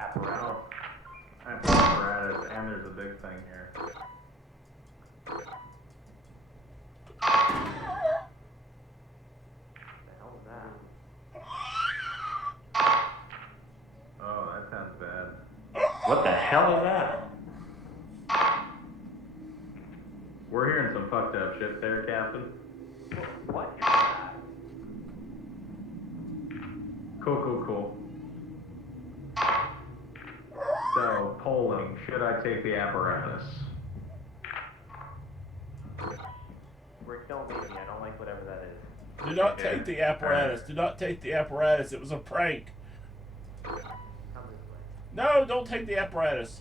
apparatus. Oh, apparatus, and there's a big thing here. What the hell is that? Oh, that sounds bad. What the hell is that? We're hearing some fucked up shit there, Captain. What is that? Cool. So, polling, should I take the apparatus? Rick, don't make me. I don't like whatever that is. Do not take the apparatus. Do not take the apparatus. It was a prank. Come this way. No, don't take the apparatus.